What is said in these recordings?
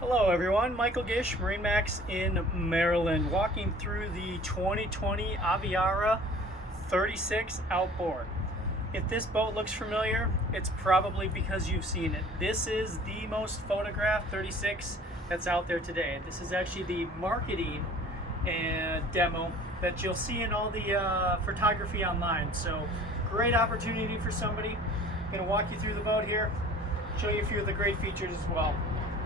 Hello everyone, Michael Gish, MarineMax in Maryland, walking through the 2020 Aviara 36 outboard. If this boat looks familiar, it's probably because you've seen it. This is the most photographed 36 that's out there today. This is actually the marketing and demo that you'll see in all the photography online. So great opportunity for somebody. I'm going to walk you through the boat here, show you a few of the great features as well.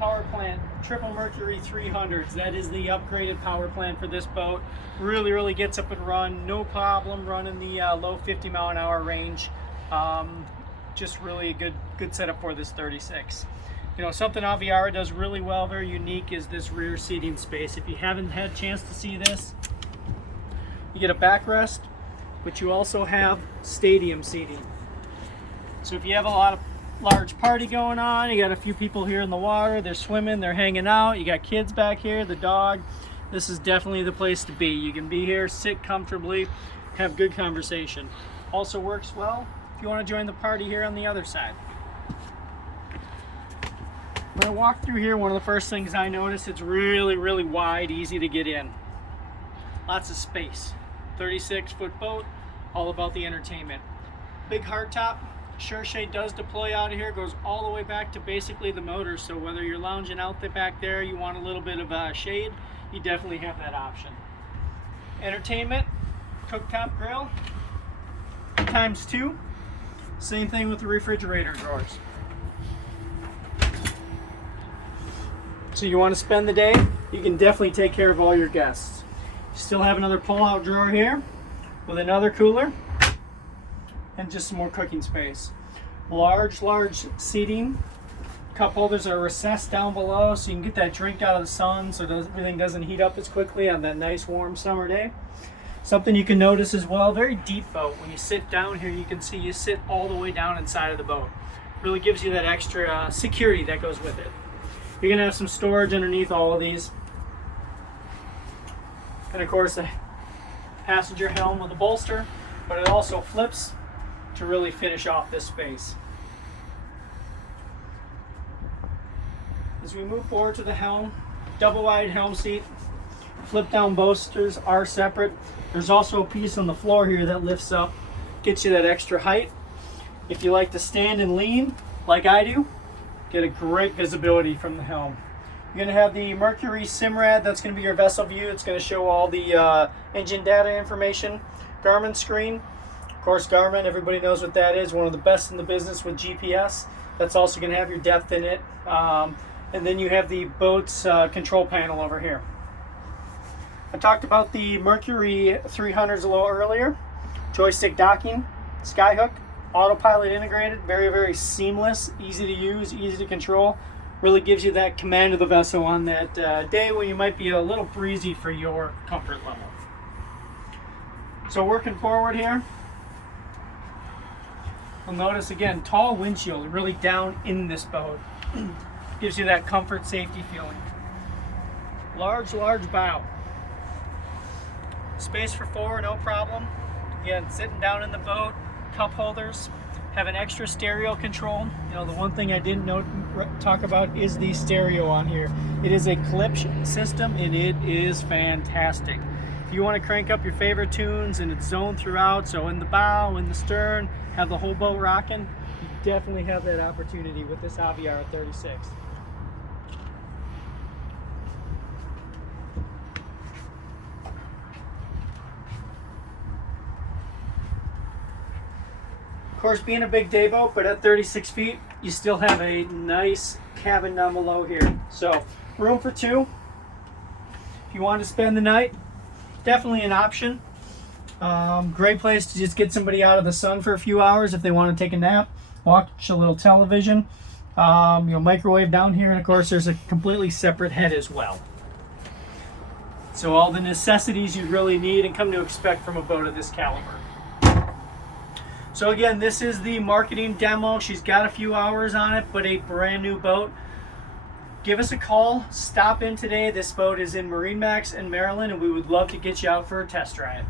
Power plant, triple Mercury 300s. That is the upgraded power plant for this boat. Really gets up and run. No problem running the low 50 mile an hour range. Just really a good setup for this 36. You know, something Aviara does really well, very unique, is this rear seating space. If you haven't had a chance to see this, you get a backrest, but you also have stadium seating. So if you have a large party going on, you got a few people here in the water, they're swimming, they're hanging out, you got kids back here, the dog, this is definitely the place to be. You can be here, sit comfortably, have good conversation. Also works well if you want to join the party here on the other side. When I walk through here, one of the first things I notice, it's really wide, easy to get in. Lots of space. 36-foot boat, all about the entertainment. Big hardtop. Sure shade does deploy out of here, goes all the way back to basically the motor, so whether you're lounging out the back there, you want a little bit of shade, you definitely have that option. Entertainment, cooktop grill, ×2. Same thing with the refrigerator drawers. So you want to spend the day, you can definitely take care of all your guests. You still have another pull-out drawer here with another cooler and just some more cooking space. Large seating. Cup holders are recessed down below so you can get that drink out of the sun so everything doesn't heat up as quickly on that nice warm summer day. Something you can notice as well, very deep boat. When you sit down here, you can see you sit all the way down inside of the boat. Really gives you that extra security that goes with it. You're gonna have some storage underneath all of these. And of course, a passenger helm with a bolster, but it also flips to really finish off this space. As we move forward to the helm, double wide helm seat, flip down bolsters are separate. There's also a piece on the floor here that lifts up, gets you that extra height. If you like to stand and lean like I do, get a great visibility from the helm. You're going to have the Mercury Simrad, that's going to be your vessel view. It's going to show all the engine data information. Garmin screen. Of course, Garmin, everybody knows what that is, one of the best in the business with GPS. That's also going to have your depth in it. And then you have the boat's control panel over here. I talked about the Mercury 300s a little earlier. Joystick docking, skyhook, autopilot integrated, very seamless, easy to use, easy to control. Really gives you that command of the vessel on that day when you might be a little breezy for your comfort level. So working forward here, you'll notice again, tall windshield, really down in this boat. Gives you that comfort, safety feeling. Large bow. Space for four, no problem. Again, sitting down in the boat, cup holders, have an extra stereo control. You know, the one thing I didn't talk about is the stereo on here. It is a Klipsch system and it is fantastic. If you want to crank up your favorite tunes and it's zoned throughout, so in the bow, in the stern, have the whole boat rocking, you definitely have that opportunity with this Aviara 36. Of course, being a big day boat, but at 36 feet, you still have a nice cabin down below here. So, room for two. If you want to spend the night, definitely an option. Great place to just get somebody out of the sun for a few hours if they want to take a nap, watch a little television. Microwave down here, and of course there's a completely separate head as well. So all the necessities you really need and come to expect from a boat of this caliber. So again, this is the marketing demo. She's got a few hours on it, but a brand new boat. Give us a call, stop in today. This boat is in MarineMax in Maryland, and we would love to get you out for a test drive.